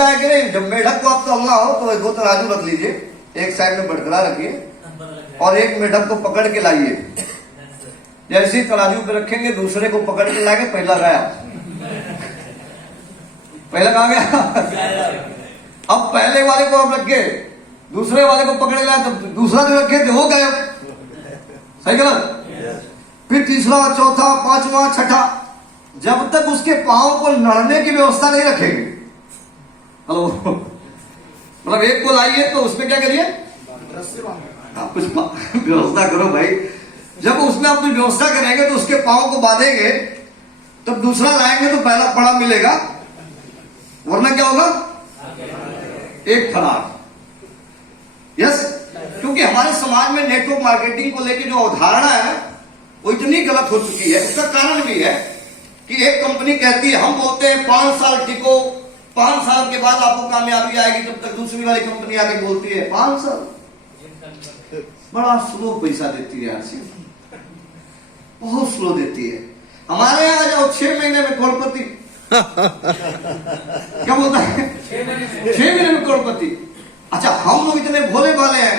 है कि नहीं, जब मेढक को आप तोलना हो तो दो तराजू रख लीजिए, एक साइड में बटकरा रखिए और एक मेढक को पकड़ के लाइए। जैसे तराजू पे रखेंगे दूसरे को पकड़ के लाएंगे, पहला गया, पहला कहा गया। अब पहले वाले को आप रखे, दूसरे वाले को पकड़ लाए, तब दूसरा जो रखे थे हो गया। सही गलत? फिर तीसरा, चौथा, पांचवा, छठा, जब तक उसके पांव को लड़ने की व्यवस्था नहीं रखेंगे। हेलो, मतलब एक को लाइए तो उसमें क्या करिए, आप कुछ व्यवस्था करो भाई। जब उसमें आप कुछ व्यवस्था करेंगे तो उसके पांव को बांधेंगे, तब दूसरा लाएंगे तो पहला पड़ा मिलेगा, वरना क्या होगा, एक फरार। यस, क्योंकि हमारे समाज में नेटवर्क मार्केटिंग को लेकर जो अवधारणा है वो इतनी गलत हो चुकी है। उसका कारण भी है कि एक कंपनी कहती है, हम बोलते हैं 5 साल टिको, 5 साल के बाद आपको कामयाबी आएगी, तब तक दूसरी वाली कंपनी आके बोलती है 5 साल। बड़ा स्लो पैसा देती है आरसी, बहुत स्लो देती है। हमारे यहाँ आ जाओ 6 महीने में करोड़पति। क्या बोलता है, 6 महीने में करोड़पति। अच्छा, हम लोग इतने भोले भाले हैं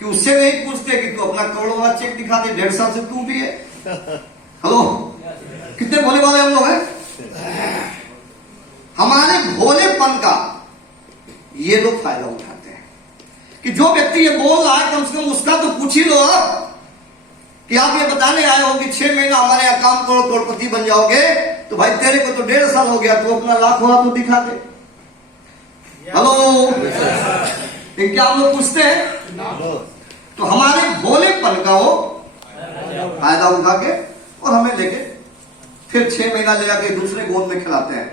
कि उससे नहीं पूछते कि तू अपना करोड़ वाला चेक दिखा दे, 1.5 साल से तू भी है। हेलो, कितने भोले भाले हम लोग हैं। हमारे भोलेपन का ये लोग फायदा उठाते हैं कि जो व्यक्ति ये बोल रहा है, कम से कम उसका तो पूछ ही लो आप कि आप ये बताने आए हो कि 6 महीना हमारे यहाँ काम करो करोड़पति बन जाओगे, तो भाई तेरे को तो 1.5 साल हो गया, तो अपना लाख वाला तो दिखा दे। हेलो, क्या आप लोग पूछते हैं? तो हमारे भोलेपन का वो फायदा उठा के और हमें लेके फिर 6 महीना ले जाके दूसरे गोद में खिलाते हैं।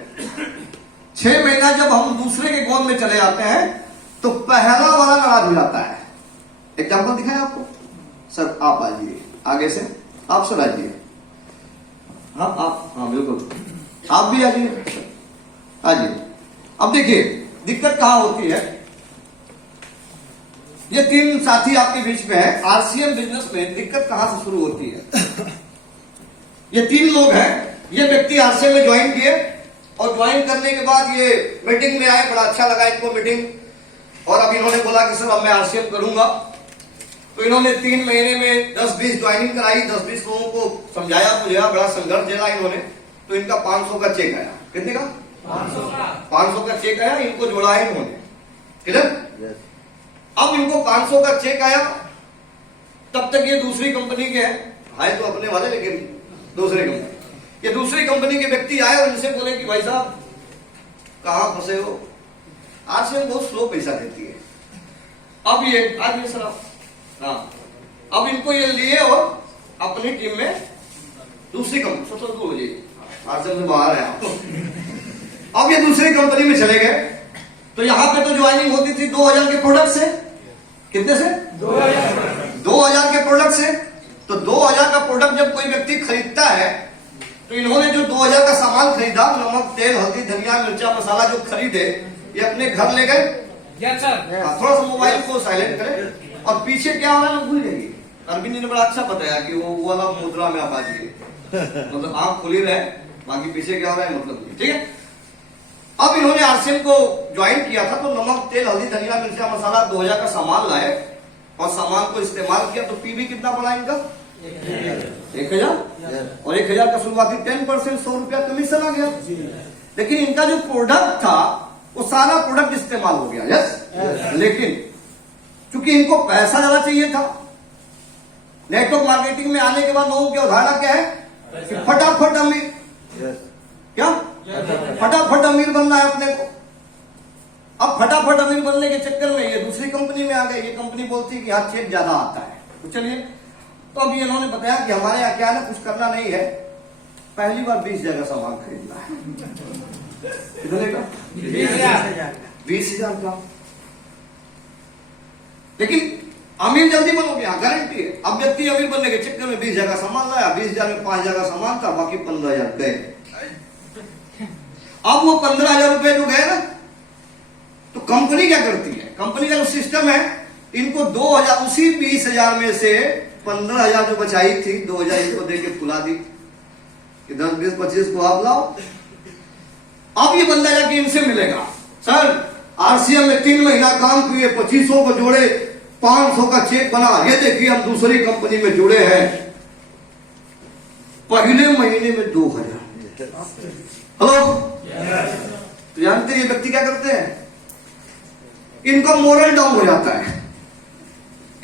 6 महीना जब हम दूसरे के गोद में चले जाते हैं तो पहला वाला नाराज हो जाता है। एग्जाम्पल दिखाएं आपको। सर आप आइए आगे से, आप सर आइए। हाँ आप, हाँ बिल्कुल, आप भी आइए, आइए। अब देखिए दिक्कत कहां होती है। ये 3 साथी आपके बीच में है। आरसीएम बिजनेस में दिक्कत कहां से शुरू होती है। ये 3 लोग हैं, ये व्यक्ति आरसीएम में ज्वाइन किए और ज्वाइन करने के बाद ये मीटिंग में आए, बड़ा अच्छा लगा इनको मीटिंग, और अब इन्होंने बोला कि सर अब मैं आरसीएम करूंगा। तो इन्होंने 3 महीने में 10-20 ज्वाइनिंग कराई, 10-20 लोगों को समझाया बुझाया, बड़ा संघर्ष झेला इन्होंने। तो इनका 500 का चेक आया। कितने का? 500 का चेक आया, इनको जोड़ा है इन्होंने। क्लियर? अब इनको 500 का चेक आया, तब तक ये दूसरी कंपनी के हैं, तो अपने वाले लेकिन दूसरे कंपनी, ये दूसरी कंपनी के व्यक्ति आए और इनसे बोले कि भाई साहब कहां फंसे हो, आरसीएम बहुत स्लो पैसा देती है। अब ये आज सर आप, हाँ, अब इनको ये लिए और अपनी टीम में दूसरी कंपनी, सबसे दूर हो जाइए, आरसीएम से बाहर है आप। अब ये दूसरी कंपनी में चले गए, तो यहां पे तो ज्वाइनिंग होती थी 2000 के प्रोडक्ट से। कितने से? 2000 के प्रोडक्ट से। तो 2000 का प्रोडक्ट जब कोई व्यक्ति खरीदता है, तो इन्होंने जो 2000 का सामान खरीदा, नमक, तेल, हल्दी, धनिया, मिर्चा, मसाला जो खरीदे, ये अपने घर ले गए। थोड़ा सा मोबाइल को साइलेंट करें। और पीछे क्या हो रहा है भूल जाइए। अरविंद ने बड़ा अच्छा बताया कि वो वाला मुद्रा में आप आ जाइए, मतलब आंख खुली रहे, बाकी पीछे क्या हो रहा है मतलब, ठीक है। अब इन्होंने आरसीएम को ज्वाइन किया था, तो नमक, तेल, हल्दी, धनिया, मिर्चा, मसाला 2000 का सामान लाए और सामान को इस्तेमाल किया। तो पीवी कितना पड़ा इनका? 1000। और 1000 का शुरुआती 10% 100 रुपया कमीशन आ गया। लेकिन इनका जो प्रोडक्ट था वो सारा प्रोडक्ट इस्तेमाल हो गया। यस, लेकिन क्योंकि इनको पैसा ज्यादा चाहिए था, नेटवर्क मार्केटिंग में आने के बाद लोगों की अवधारणा क्या है कि फटाफट अमीर, क्या फटाफट अमीर बनना है अपने को। अब फटाफट अमीर बनने के चक्कर में ये दूसरी कंपनी में आ गए। ये कंपनी बोलती है कि यहाँ चेक ज्यादा आता है, तो चलिए। तो अभी इन्होंने बताया कि हमारे यहाँ क्या है, कुछ करना नहीं है, पहली बार 20,000 का सामान खरीदना है। कितने का? 20,000 का। लेकिन अमीर जल्दी बनोगे, गारंटी है। अब व्यक्ति अमीर बनने के चक्कर में 20,000 का सामान लाया, 20,000 में 5,000 का सामान था, बाकी 15,000 गए। अब वो 15,000 रुपए जो गए ना, तो कंपनी क्या करती है, कंपनी का जो सिस्टम है, इनको 2000, उसी 20,000 में से 15,000 जो बचाई थी, 2,000 इनको दे के फुला दी कि 10, 20, 25 को आप लाओ। अब ये बंदा जाके इनसे मिलेगा, सर आरसीएम में 3 महीना काम किए, 2500 को जोड़े, 500 का चेक बना, ये देखिए हम दूसरी कंपनी में जुड़े हैं, पहले महीने में 2000। हेलो, तो जानते हैं ये व्यक्ति क्या करते हैं? इनका मोरल डाउन हो जाता है।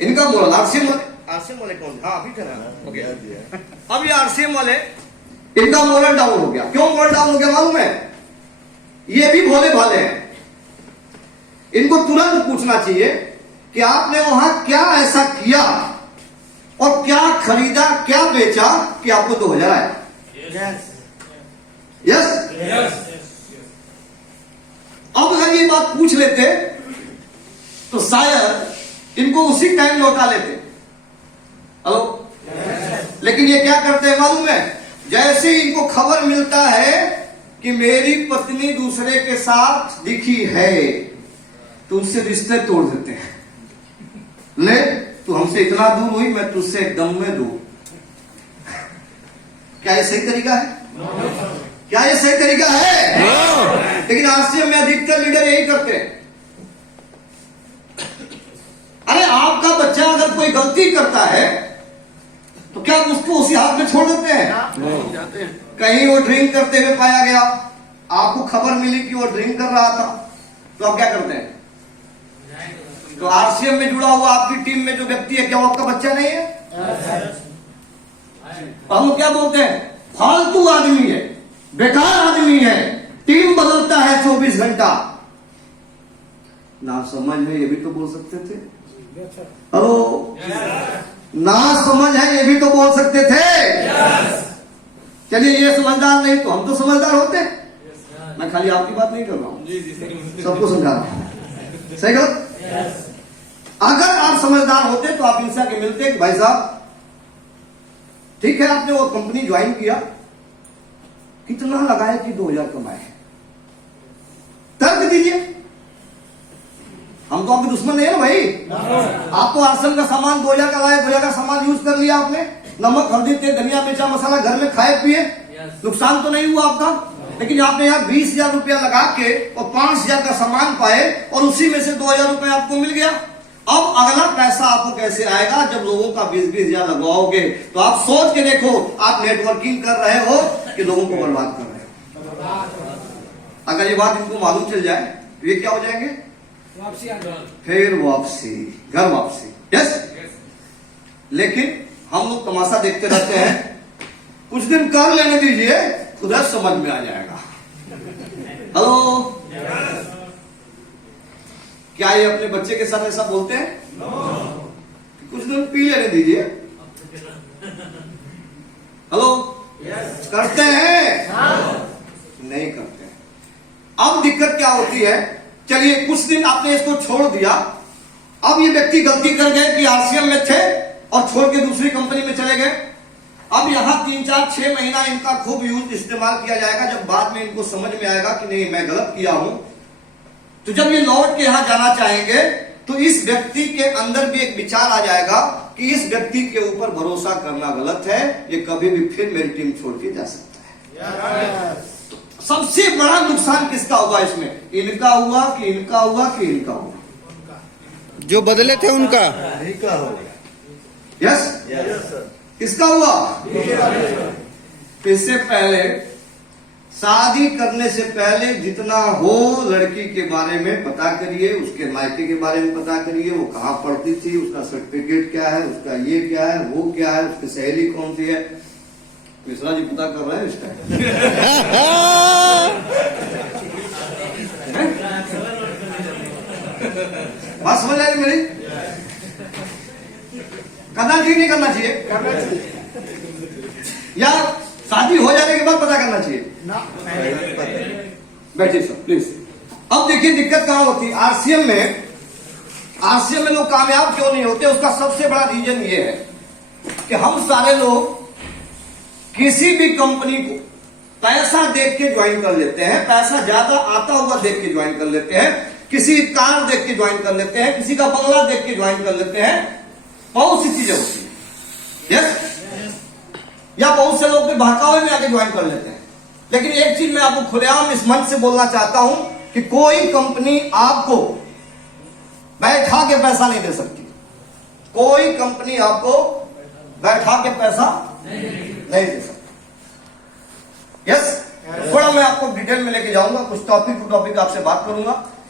इनका मोरल, आरसीएम वाले कौन? हाँ अभी थे ना, ओके। अब ये आरसीएम वाले, इनका मोरल डाउन हो गया। क्यों मोरल डाउन हो गया मालूम है? ये भी भोले भाले हैं। इनको तुरंत पूछना चाहिए कि आपने वहां क्या ऐसा किया और क्या खरीदा, क्या बेचा कि आपको 2000 आया? यस। अब अगर ये बात पूछ लेते तो शायद इनको उसी टाइम लौटा लेते। हेलो, लेकिन ये क्या करते हैं मालूम है? जैसे ही इनको खबर मिलता है कि मेरी पत्नी दूसरे के साथ दिखी है, तो उससे रिश्ते तोड़ देते हैं। ले, तू हमसे इतना दूर हुई, मैं तुझसे एकदम में दूर। क्या ये सही तरीका है? क्या ये सही तरीका है? लेकिन आरसीएम में अधिकतर लीडर यही करते हैं। अरे आपका बच्चा अगर कोई गलती करता है तो क्या आप उसको उसी हाथ में छोड़ देते हैं? कहीं वो ड्रिंक करते हुए पाया गया, आपको खबर मिली कि वो ड्रिंक कर रहा था, तो आप क्या करते हैं? तो आरसीएम में जुड़ा हुआ आपकी टीम में जो व्यक्ति है, क्या वो आपका बच्चा नहीं है? हम क्या बोलते हैं? फालतू आदमी है, बेकार आदमी है, टीम बदलता है 24 घंटा। ना समझ में ये भी तो बोल सकते थे। हेलो, ना समझ है ये भी तो बोल सकते थे। चलिए ये समझदार नहीं तो हम तो समझदार होते। मैं खाली आपकी बात नहीं कर रहा हूं, सबको समझा रहा हूं। सही गलत? अगर आप समझदार होते तो आप इनसे आके मिलते कि भाई साहब ठीक है, आपने वो कंपनी ज्वाइन किया, कितना लगाए कि 2000 कमाए? तर्क दीजिए। हम तो आपके दुश्मन नहीं है ना भाई। आप तो आरसीएम का सामान 2000 का लाए, 2000 का सामान यूज कर लिया आपने, नमक हल्दी तेल धनिया मिर्चा मसाला घर में खाए पिए, नुकसान तो नहीं हुआ आपका। लेकिन आपने यहाँ 20,000 रुपया लगा के और 5,000 का सामान पाए और उसी में से 2,000 रुपया आपको मिल गया। अब अगला पैसा आपको कैसे आएगा? जब लोगों का 20,000 लगवाओगे तो आप सोच के देखो, आप नेटवर्किंग कर रहे हो कि लोगों को बर्बाद कर रहे हो। अगर ये बात इनको मालूम चल जाए तो ये क्या हो जाएंगे? फिर वापसी, घर वापसी। यस। लेकिन हम लोग तमाशा देखते रहते हैं, कुछ दिन कर लेने दीजिए, खुदा समझ में आ जाएगा। हेलो, क्या ये अपने बच्चे के साथ ऐसा बोलते हैं? कुछ दिन पी लेने दीजिए। हेलो, करते हैं? नहीं करते। अब दिक्कत क्या होती है? चलिए कुछ दिन आपने इसको छोड़ दिया, अब ये व्यक्ति गलती कर गए कि आरसीएम में थे और छोड़ के दूसरी कंपनी में चले गए। अब यहां 3, 4, 6 महीना इनका खूब यूज इस्तेमाल किया जाएगा। जब बाद में इनको समझ में आएगा कि नहीं मैं गलत किया हूं, तो जब ये लौट के यहां जाना चाहेंगे तो इस व्यक्ति के अंदर भी एक विचार आ जाएगा कि इस व्यक्ति के ऊपर भरोसा करना गलत है, ये कभी भी फिर मेरी टीम छोड़ के जा सकता है। तो सबसे बड़ा नुकसान किसका हुआ इसमें? इनका हुआ कि इनका हुआ कि इनका हुआ? जो बदले थे उनका। यस, किसका हुआ? इससे पहले, शादी करने से पहले जितना हो लड़की के बारे में पता करिए, उसके मायके के बारे में पता करिए, वो कहाँ पढ़ती थी, उसका सर्टिफिकेट क्या है, उसका ये क्या है, वो क्या है, उसकी सहेली कौन सी है। मिश्रा जी पता कर रहे हैं इस टाइम। बात समझ आई मेरी? करना चाहिए नहीं करना चाहिए? करना चाहिए। या शादी हो जाने के बाद पता करना चाहिए? बैठिए सर प्लीज। अब देखिए दिक्कत कहां होती है आरसीएम में लोग कामयाब क्यों नहीं होते? उसका सबसे बड़ा रीजन ये है कि हम सारे लोग किसी भी कंपनी को पैसा देख के ज्वाइन कर लेते हैं, पैसा ज्यादा आता हुआ देख के ज्वाइन कर लेते हैं, किसी कार देख के ज्वाइन कर लेते हैं, किसी का बंगला देख के ज्वाइन कर लेते हैं, बहुत सी चीजें होती है। यस, या बहुत से लोग बहकावे में आके ज्वाइन कर लेते हैं। लेकिन एक चीज मैं आपको खुलेआम इस मंच से बोलना चाहता हूं कि कोई कंपनी आपको बैठा के पैसा नहीं दे सकती। कोई कंपनी आपको बैठा के पैसा नहीं दे सकती। यस, थोड़ा मैं आपको डिटेल में लेके जाऊंगा, कुछ टॉपिक टू टॉपिक आपसे बात करूंगा।